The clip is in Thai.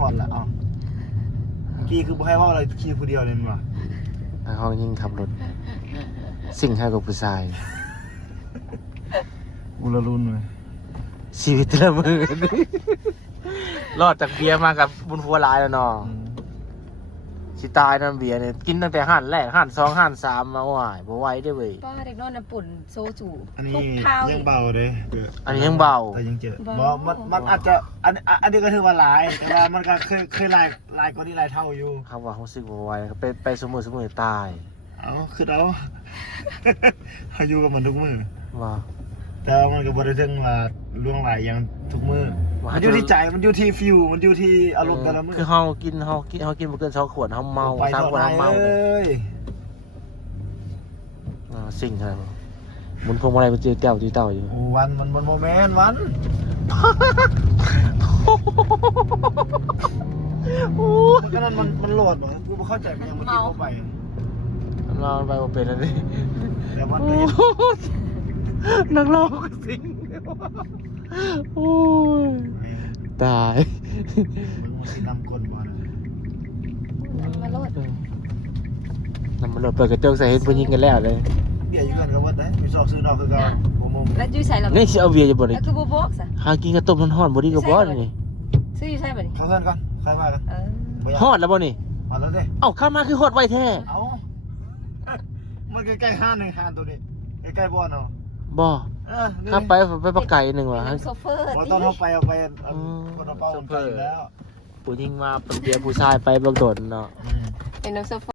หอนละเอากี่คือบ่ให้ว่าอะไรขี่ผู้เดียวเลยมั้ง ห้องยิ่งขับรถสิ่งให้กับผู้ชาย อุลรุนเลย ชีวิตแต่ละมือ รอดจากเบียร์มากับบุญฟัวหลายแล้วเนาะสิตายนั่นเบียร์เนี่ยกินตั้งแต่หั่นแรกหั่นสองหั่นสามมาว่ายบ่ไหวได้เว้ย ป้าเด็กน้อยน้ำปุ่นโซจู อันนี้ ทุกข้าว ยังเบาเลย อันนี้ยังเบา แต่ยังเจอบ่มันอาจจะอันนี้ก็ถือว่าหลายแต่ว่ามันก็เคยหลายกว่านี้หลายเท่าอยู่ ครับว่ารู้สึกบ่ไหวไปสมือตาย เอาคือเอา เขาอยู่กับมันทุกมือ ว่า แต่มันก็บริเวณว่าล่วงไหลอย่างทุกมือ ว่า มันอยู่ที่ใจมันอยู่ที่ฟิวมันอยู่ที่อารมณ์แต่ละมือ คือเฮากินบ่เกิน2ขวดเฮาเมา ไป 3ขวด เท่า เฮา ไหร่ เมา เล เลย ย สิ่งอะไรบ่หมุนพวงมาลัยไปเจอแก้วที่เต้าอยู่ โอ้วันมันโมเมนต์วัน มันก็นั่นมันโหลดเหรอกูไม่เข้าใจมันยังไม่กินเข้าไป เราไปบ่เป็นแล้วนี่ แต่มันก็ยัง นักร้องก็สิงโอ้ยตาย มึงมาสินำกลบ่นะ มาโลด นำมาโหลดเปิดกระจกใส่เห็นผู้หญิงกันแล้วเลย เบี้ยอยู่กันก็ว่าได้มีสอบซื้อดอกคือกันโมโม แล้วยูใส่แล้ว นี่สิเอาเบียร์จะบ่ได้ แล้วคือโบโบกซะ หากินกระต้มร้อนๆบ่ดีก็บ่นี่ ซื้อยูใส่บ่นี่ เขาเพื่อนกันใครว่ากัน ฮอดแล้วบ่นี่ เอาแล้วดิ เอ้าข้ามมาคือฮอดไวแท้ เอามันใกล้ๆห้านหนึ่งห้านตัวนี้ใกล้ๆบ่อเนาะ บ่ นี่ ข้ามไปปะไก่หนึงว่ะ เป็นโซเฟอร์ บ่ตอนเอาไปคนเอาเป้าไปแล้ว ผู้หญิงมาเป็นเบียร์ผู้ชายไปเบิ่งโดนเนาะ เป็นน้ำโซเฟอร์